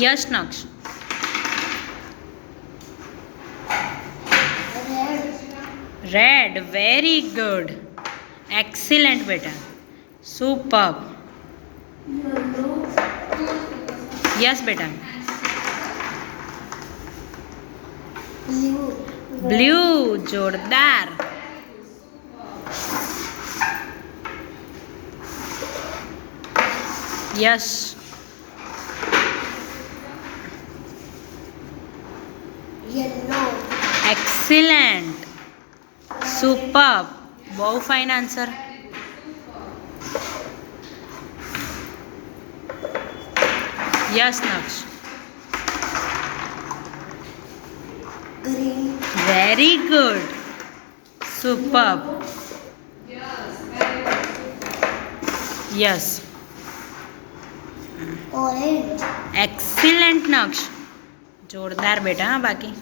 यश नक्श red very good excellent बेटा super yes बेटा ब्लू जोरदार यस एक्सीलेंट सुपर बहुत फाइन आंसर यस नक्श very good super yes excellent नक्श जोरदार बेटा हाँ बाकी